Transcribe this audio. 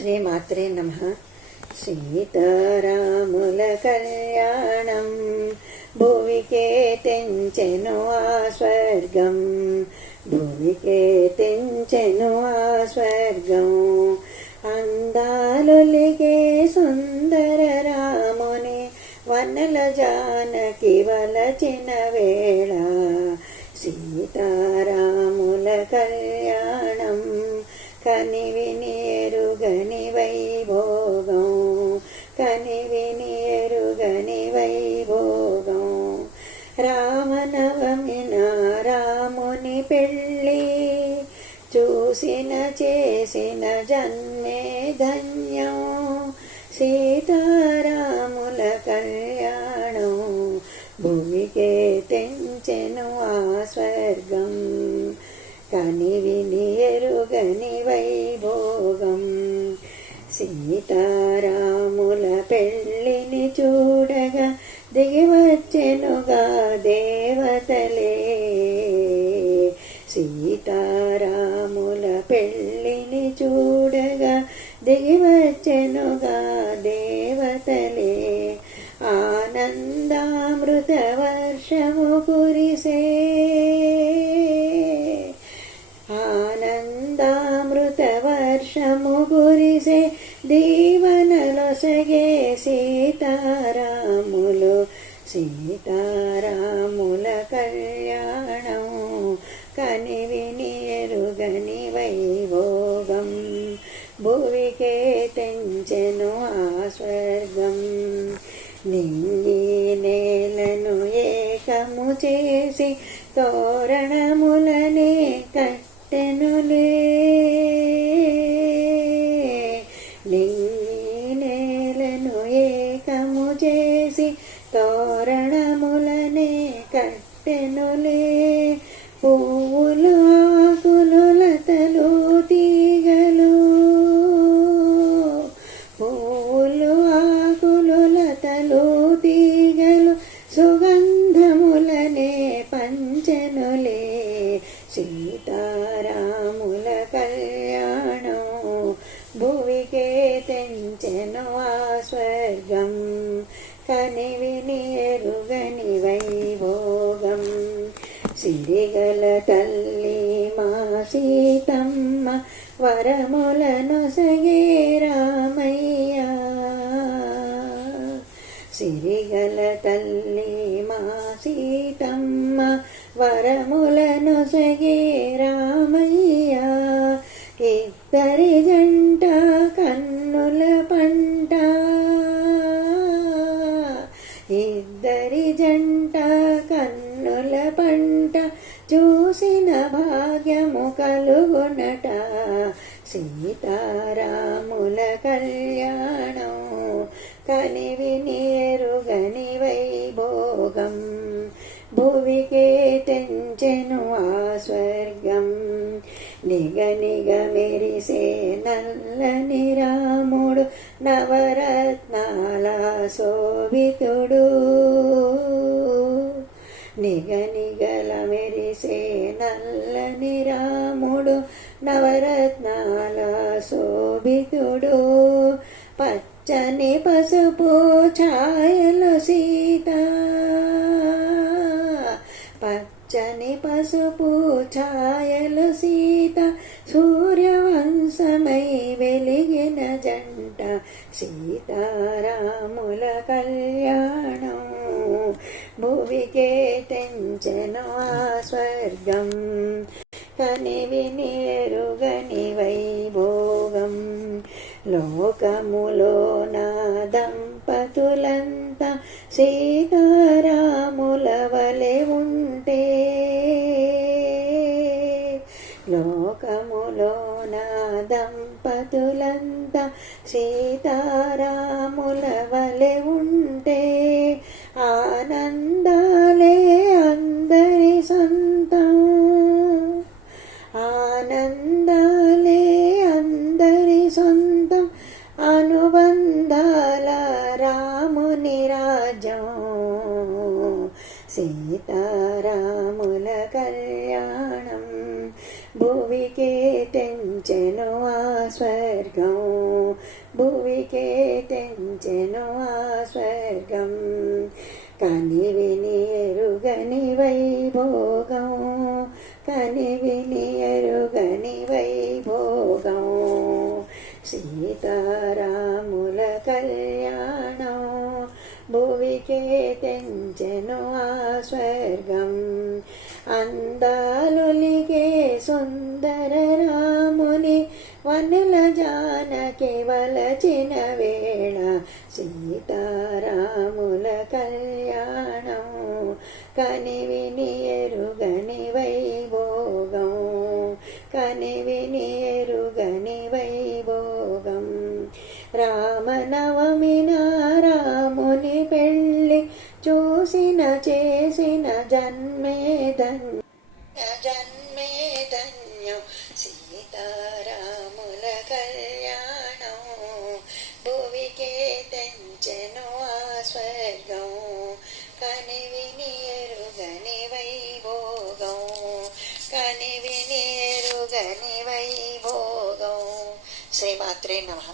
శ్రీమాత్రే నమః. సీతారాముల కళ్యాణం భువికే తెంచెను ఆ స్వర్గం, భువికే తెంచెను ఆ స్వర్గం. అందాలొలిగే సుందర రాముని వనల జానకి వలచిన వేళ, సీతారాముల కళ్యాణం కనివిని ఎరుగని వైభోగం, కనివిని ఎరుగని వైభోగం. రామనవమిన రాముని పెళ్ళి చూసిన చేసిన జన్మే ధన్యం. సీతారాముల కళ్యాణం భూమికే తెంచెను ఆ స్వర్గం, కనివిని ఎరుగని వైభోగం. సీతారాముల పెళ్ళిని చూడగా దిగివచ్చెనుగా దేవతలే, సీతారాముల పెళ్ళిని చూడగా దిగివచ్చెనుగా దేవతలే. ఆనందామృత వర్షము కురిసే, ఆనందామృత వర్షము కురిసే, దీవనలొసగే సీతారాములు. సీతారాముల కళ్యాణం కనివిని ఎరుగని వైభోగం, భువికే తెంచెను ఆ స్వర్గం. నింగి నేలను ఏకము చేసి తోరణములనే కట్టెనులే, నింగి నేలను ఏకము చేసి తోరణములనే కట్టెనులే. పువ్వులు ఆకులు లతలు తీగలు, పువ్వులు ఆకులు లతలు తీగలు సుగంధములనే పంచెనులే. సీతారాముల కళ్యాణం భువికే తెంచెను ఆ స్వర్గం, కనివిని ఎరుగని వైభోగం. సిరిగల తల్లి మా సీతమ్మ వరములనొసగే రామయ్య, సిరిగల తల్లి మా సీతమ్మ వరములనొసగే రామయ్య. ఇద్దరి జంట కన్నుల పంట, ఇద్దరి జంట కన్నుల పంట చూసిన భాగ్యము కలుగునట. సీతారాముల కళ్యాణం కనివిని ఎరుగని వైభోగం, భువికే తెంచెను ఆ స్వర్గం. నిగనిగ మెరిసే నల్లని రాముడు నవరత్నాల శోభితుడు, నిగనిగల మెరిసే నల్లని రాముడు నవరత్నాల శోభితుడు. పచ్చని పసుపు ఛాయలు సీత, పచ్చని పసుపు ఛాయలు సీత, సూర్యవంశమై వెలిగిన జంట. సీతారాముల కళ్యాణం భువికే తెంచెను ఆ స్వర్గం, కనివిని ఎరుగని వైభోగం. లోకములో నా దంపతులంతా సీతారాముల వలె ఉంటే, లోకములో నా దంపతులంతా సీతారాముల వలె ఉంటే, ఆనందాలే అందరి సొంతం, ఆనందాలే అందరి సొంతం. అనుబంధాల రాముని రాజ్యం, సీతారాముల కళ్యాణం భువికే తెంచెను ఆ స్వర్గం. స్వర్గం భువికే తెంచెను ఆ స్వర్గం కని విని ఎరుగని వైభోగం కని విని ఎరుగని వైభోగం సీతారాముల కళ్యాణం భువికే తెంచెను ఆ స్వర్గం అందాలొలిగే సుందర రాముని వనల జానకి వలచిన వేళ సీతారాముల కళ్యాణం కని విని ఎరుగని వైభోగం కని విని ఎరుగని వైభోగం రామనవమి రాముని పెళ్ళి చూసిన చేసిన జన్మే ధన్యం సీతారాముల కళ్యాణం భువికే తెంచెను ఆ స్వర్గం కని విని ఎరుగని వైభోగం కని విని ఎరుగని వైభోగం శ్రీమాత్రే నమః.